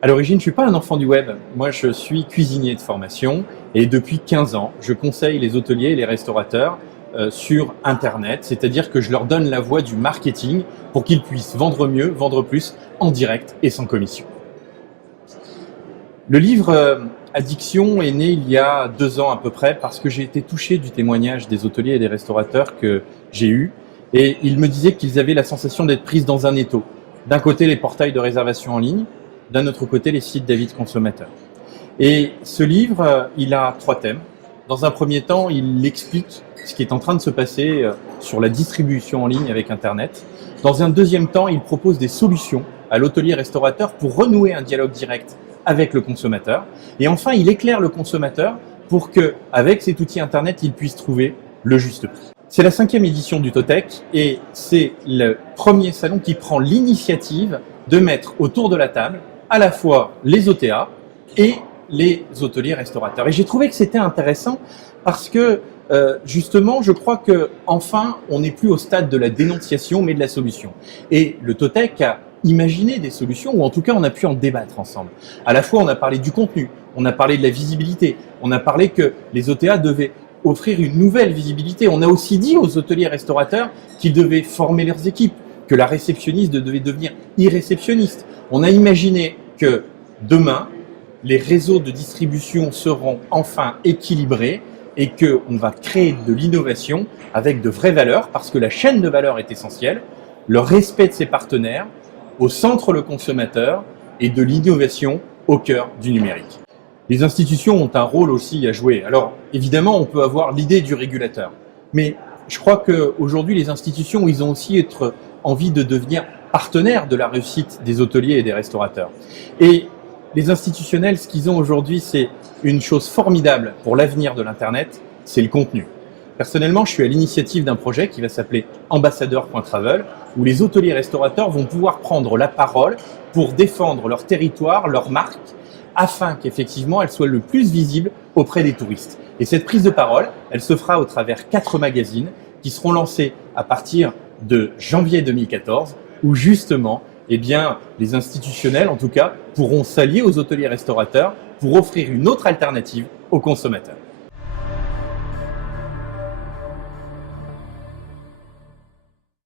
À l'origine, je ne suis pas un enfant du web. Moi, je suis cuisinier de formation et depuis 15 ans, je conseille les hôteliers et les restaurateurs sur Internet, c'est-à-dire que je leur donne la voie du marketing pour qu'ils puissent vendre mieux, vendre plus, en direct et sans commission. Le livre Addiction est né il y a 2 ans à peu près parce que j'ai été touché du témoignage des hôteliers et des restaurateurs que j'ai eus et ils me disaient qu'ils avaient la sensation d'être pris dans un étau. D'un côté, les portails de réservation en ligne, d'un autre côté, les sites d'avis de consommateurs. Et ce livre, il a 3 thèmes. Dans un premier temps, il explique ce qui est en train de se passer sur la distribution en ligne avec Internet. Dans un deuxième temps, il propose des solutions à l'hôtelier-restaurateur pour renouer un dialogue direct avec le consommateur. Et enfin, il éclaire le consommateur pour qu'avec cet outil Internet, il puisse trouver le juste prix. C'est la 5e édition du Totec et c'est le premier salon qui prend l'initiative de mettre autour de la table à la fois les OTA et les hôteliers restaurateurs. Et j'ai trouvé que c'était intéressant parce que justement, je crois que enfin, on n'est plus au stade de la dénonciation, mais de la solution. Et le Totec a imaginé des solutions, ou en tout cas, on a pu en débattre ensemble. À la fois, on a parlé du contenu, on a parlé de la visibilité, on a parlé que les OTA devaient offrir une nouvelle visibilité. On a aussi dit aux hôteliers restaurateurs qu'ils devaient former leurs équipes, que la réceptionniste devait devenir e-réceptionniste. On a imaginé que demain, les réseaux de distribution seront enfin équilibrés et qu'on va créer de l'innovation avec de vraies valeurs parce que la chaîne de valeur est essentielle, le respect de ses partenaires, au centre le consommateur et de l'innovation au cœur du numérique. Les institutions ont un rôle aussi à jouer. Alors évidemment, on peut avoir l'idée du régulateur, mais je crois qu'aujourd'hui, les institutions, ils ont aussi envie de devenir partenaires de la réussite des hôteliers et des restaurateurs. Et les institutionnels, ce qu'ils ont aujourd'hui, c'est une chose formidable pour l'avenir de l'Internet, c'est le contenu. Personnellement, je suis à l'initiative d'un projet qui va s'appeler ambassadeur.travel, où les hôteliers et restaurateurs vont pouvoir prendre la parole pour défendre leur territoire, leur marque, afin qu'effectivement, elle soit le plus visible auprès des touristes. Et cette prise de parole, elle se fera au travers 4 magazines qui seront lancés à partir de janvier 2014, où justement, eh bien, les institutionnels, en tout cas, pourront s'allier aux hôteliers restaurateurs pour offrir une autre alternative aux consommateurs.